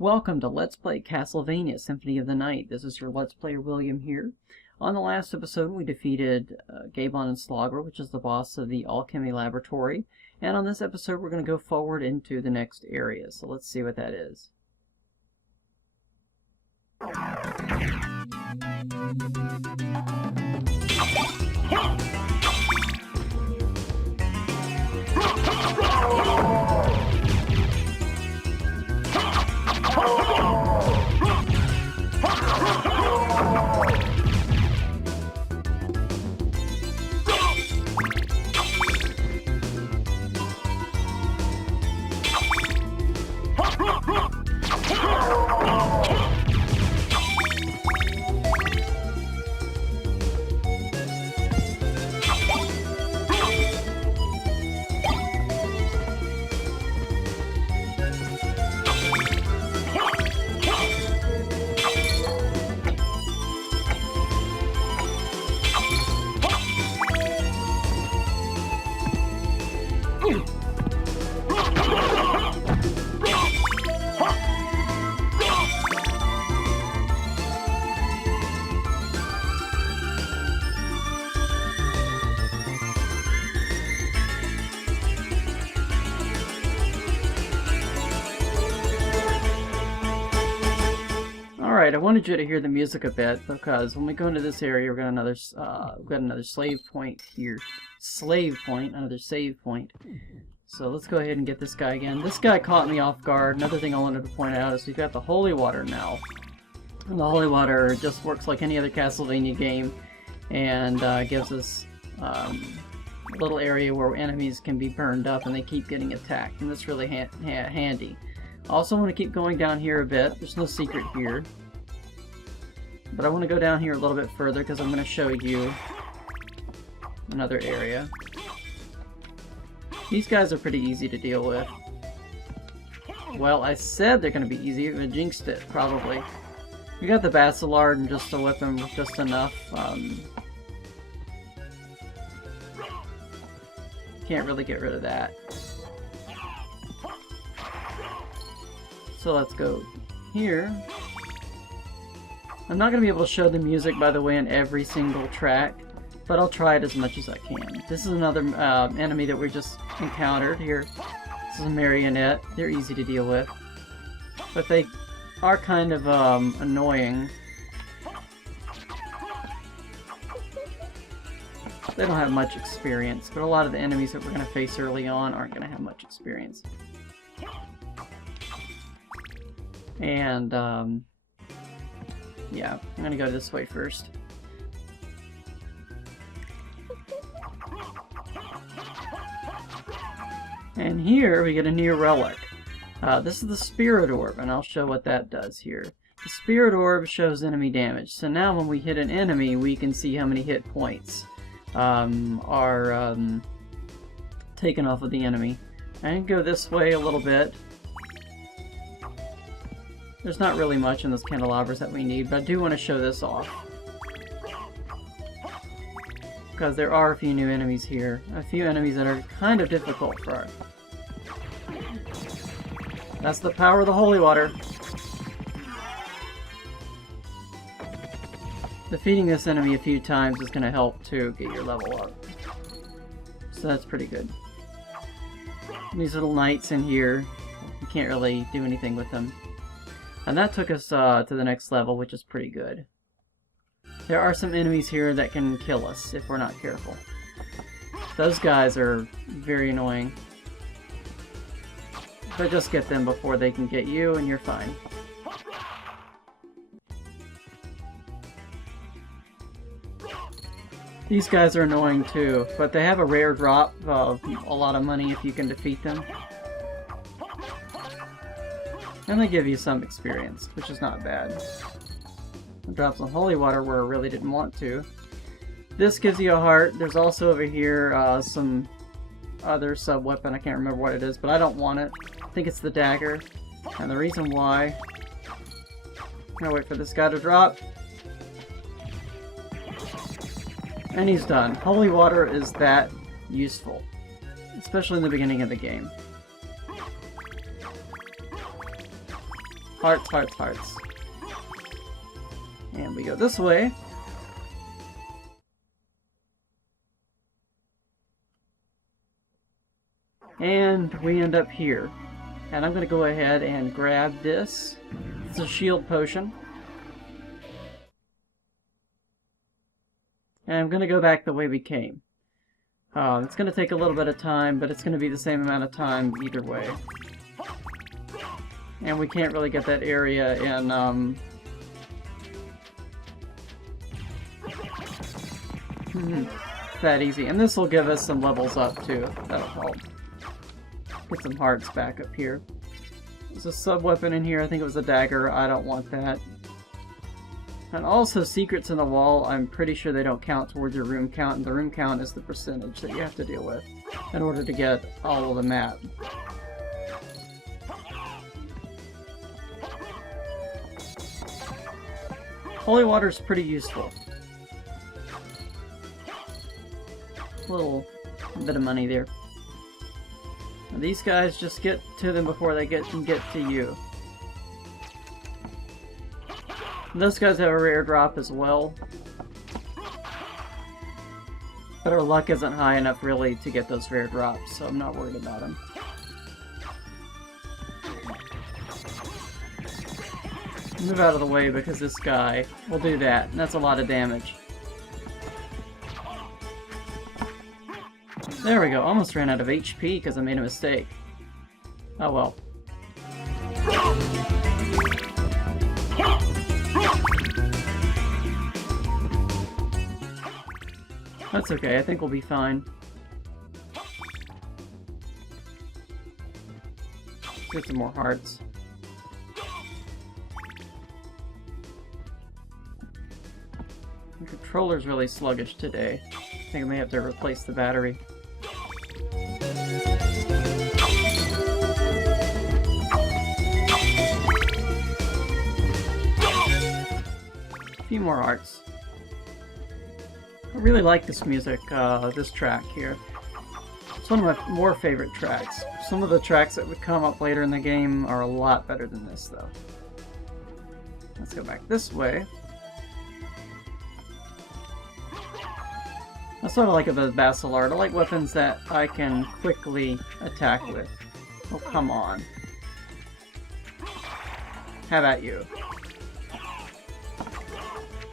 Welcome to Let's Play Castlevania Symphony of the Night. This is your Let's Player William here. On the last episode we defeated Gabon and Slogger, which is the boss of the Alchemy Laboratory. And on this episode we're going to go forward into the next area. So let's see what that is. Alright, I wanted you to hear the music a bit, because when we go into this area, we've got another slave point here. Another save point. So let's go ahead and get this guy again. This guy caught me off guard. Another thing I wanted to point out is we've got the holy water now. And the holy water just works like any other Castlevania game, and gives us a little area where enemies can be burned up and they keep getting attacked, and that's really handy. I also want to keep going down here a bit. There's no secret here. But I want to go down here a little bit further because I'm going to show you another area. These guys are pretty easy to deal with. Well, I said they're going to be easy, but I jinxed it, probably. We got the Bacillard and just a weapon with just enough. Can't really get rid of that. So let's go here. I'm not going to be able to show the music, by the way, in every single track, but I'll try it as much as I can. This is another enemy that we just encountered here. This is a marionette. They're easy to deal with, but they are kind of annoying. They don't have much experience, but a lot of the enemies that we're going to face early on aren't going to have much experience. And, yeah, I'm gonna go this way first. And here we get a new relic. This is the Spirit Orb, and I'll show what that does here. The Spirit Orb shows enemy damage, so now when we hit an enemy, we can see how many hit points are taken off of the enemy. I can go this way a little bit. There's not really much in those candelabras that we need, but I do want to show this off. Because there are a few new enemies here. A few enemies that are kind of difficult for our... That's the power of the holy water. Defeating this enemy a few times is going to help to get your level up. So that's pretty good. These little knights in here, you can't really do anything with them. And that took us to the next level, which is pretty good. There are some enemies here that can kill us if we're not careful. Those guys are very annoying. But just get them before they can get you and you're fine. These guys are annoying too, but they have a rare drop of a lot of money if you can defeat them. And they give you some experience, which is not bad. I dropped some holy water where I really didn't want to. This gives you a heart. There's also over here some other sub-weapon. I can't remember what it is, but I don't want it. I think it's the dagger. And the reason why... I'm gonna wait for this guy to drop. And he's done. Holy water is that useful. Especially in the beginning of the game. Hearts, hearts, hearts. And we go this way. And we end up here. And I'm going to go ahead and grab this. It's a shield potion. And I'm going to go back the way we came. It's going to take a little bit of time, but it's going to be the same amount of time either way. And we can't really get that area in, that easy. And this will give us some levels up, too. That'll help. Get some hearts back up here. There's a sub-weapon in here. I think it was a dagger. I don't want that. And also, secrets in the wall, I'm pretty sure they don't count towards your room count, and the room count is the percentage that you have to deal with in order to get all of the map. Holy water is pretty useful. A little bit of money there. And these guys, just get to them before they can get to you. And those guys have a rare drop as well. But our luck isn't high enough really to get those rare drops, so I'm not worried about them. Move out of the way because this guy will do that, and that's a lot of damage. There we go, almost ran out of HP because I made a mistake. Oh well. That's okay, I think we'll be fine. Get some more hearts. The controller's really sluggish today. I think I may have to replace the battery. A few more hearts. I really like this music, this track here. It's one of my more favorite tracks. Some of the tracks that would come up later in the game are a lot better than this, though. Let's go back this way. That's what I like about Basilard. I like weapons that I can quickly attack with. Oh, come on. How about you?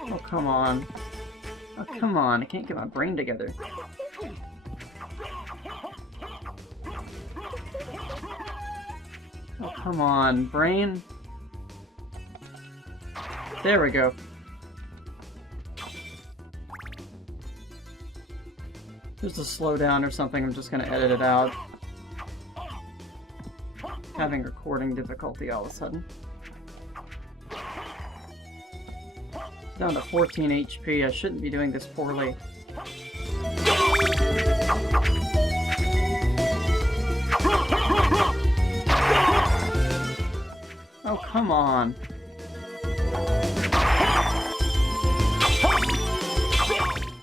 Oh, come on. Oh, come on. I can't get my brain together. Oh, come on. Brain? There we go. There's a slowdown or something, I'm just going to edit it out. Having recording difficulty all of a sudden. Down to 14 HP, I shouldn't be doing this poorly. Oh, come on.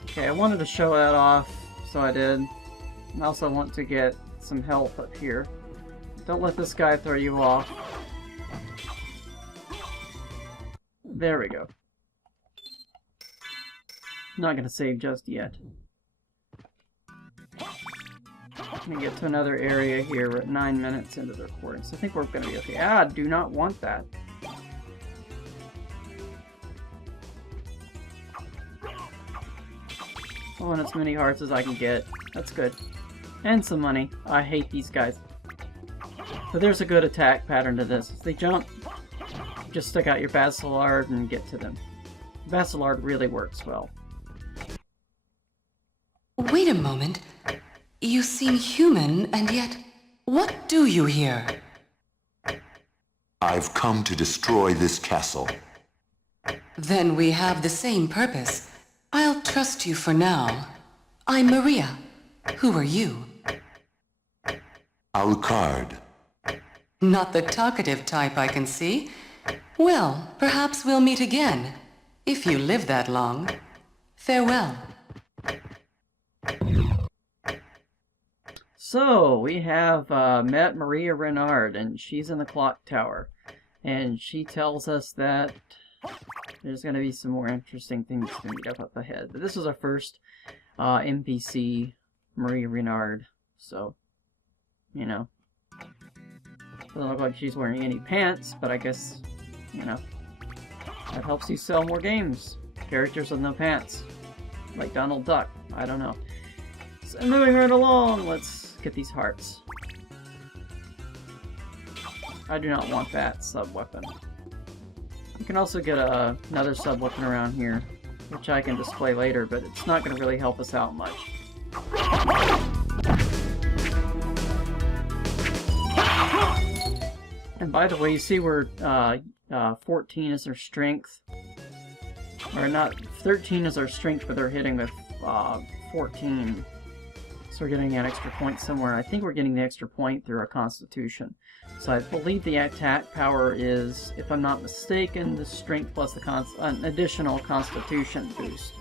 Okay, I wanted to show that off. So I did. I also want to get some health up here. Don't let this guy throw you off. There we go. Not gonna save just yet. I'm gonna get to another area here. We're at 9 minutes into the recording, so I think we're gonna be okay. Ah, do not want that. I want as many hearts as I can get. That's good. And some money. I hate these guys. But there's a good attack pattern to this. If they jump, just stick out your Basilard and get to them. Basilard really works well. Wait a moment. You seem human, and yet, what do you here? I've come to destroy this castle. Then we have the same purpose. I'll trust you for now. I'm Maria. Who are you? Alucard. Not the talkative type, I can see. Well, perhaps we'll meet again, if you live that long. Farewell. So, we have met Maria Renard, and she's in the clock tower. And she tells us that there's going to be some more interesting things to meet up ahead. But this is our first NPC, Marie Renard. So, you know, doesn't look like she's wearing any pants, but I guess, you know, that helps you sell more games. Characters with no pants. Like Donald Duck. I don't know. So moving right along, let's get these hearts. I do not want that sub-weapon. You can also get another sub-weapon around here, which I can display later, but it's not going to really help us out much. And by the way, you see where 14 is their strength? Or not, 13 is our strength, but they're hitting with 14. So we're getting an extra point somewhere. I think we're getting the extra point through our Constitution. So I believe the attack power is, if I'm not mistaken, the strength plus an additional Constitution boost.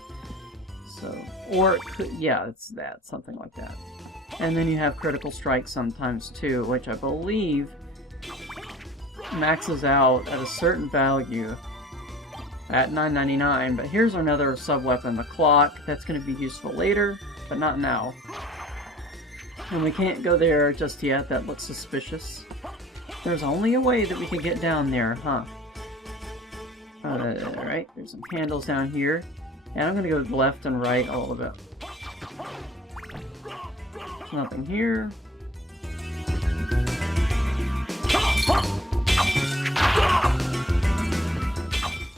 So, or it could, yeah, it's that, something like that. And then you have critical strike sometimes too, which I believe maxes out at a certain value at $9.99. But here's another sub-weapon, the clock. That's going to be useful later, but not now. And we can't go there just yet. That looks suspicious. There's only a way that we can get down there, huh? Alright, there's some candles down here. And I'm going to go left and right a little bit. There's nothing here.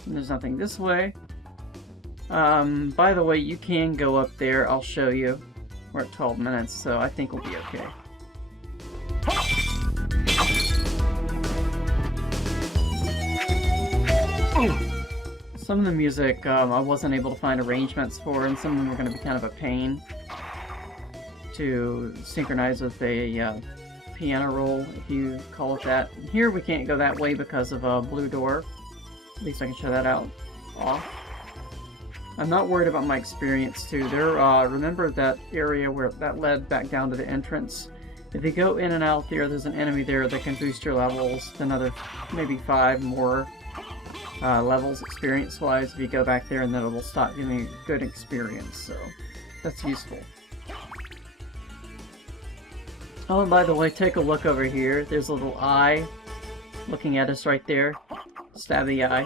And there's nothing this way. By the way, you can go up there. I'll show you. We're at 12 minutes, so I think we'll be okay. Some of the music I wasn't able to find arrangements for, and some of them were going to be kind of a pain to synchronize with a piano roll, if you call it that. Here we can't go that way because of a blue door. At least I can show that out off. I'm not worried about my experience too. There, remember that area where that led back down to the entrance? If you go in and out there, there's an enemy there that can boost your levels to another maybe 5 more levels experience-wise if you go back there, and then it will stop giving you good experience, so that's useful. Oh, and by the way, take a look over here. There's a little eye looking at us right there. Stabby eye.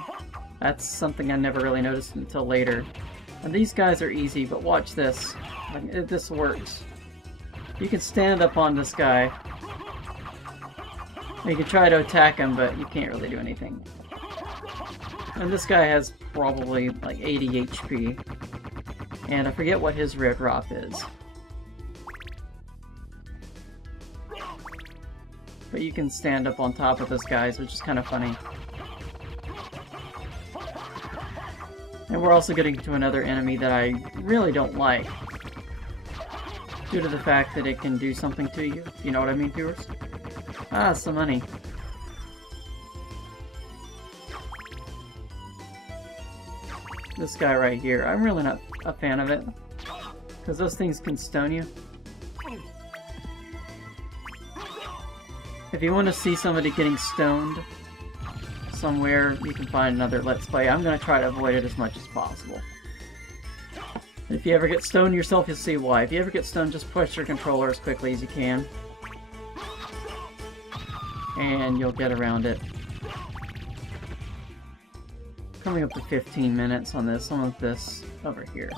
That's something I never really noticed until later. And these guys are easy, but watch this. Like, this works. You can stand up on this guy. You can try to attack him, but you can't really do anything. And this guy has probably like 80 HP. And I forget what his rare drop is. But you can stand up on top of this guy, which is kind of funny. And we're also getting to another enemy that I really don't like, due to the fact that it can do something to you. You know what I mean, viewers? Ah, some money. This guy right here, I'm really not a fan of it, because those things can stone you. If you want to see somebody getting stoned somewhere, you can find another Let's Play. I'm going to try to avoid it as much as possible. If you ever get stoned yourself, you'll see why. If you ever get stoned, just push your controller as quickly as you can. And you'll get around it. Coming up to 15 minutes on this. Some of this over here.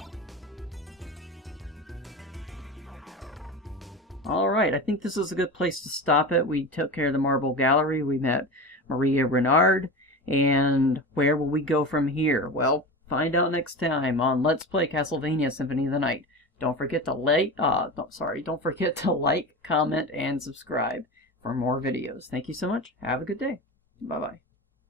Alright, I think this is a good place to stop it. We took care of the Marble Gallery. We met Maria Renard. And where will we go from here? Well, find out next time on Let's Play Castlevania Symphony of the Night. Don't forget to don't forget to like, comment, and subscribe for more videos. Thank you so much. Have a good day. Bye-bye.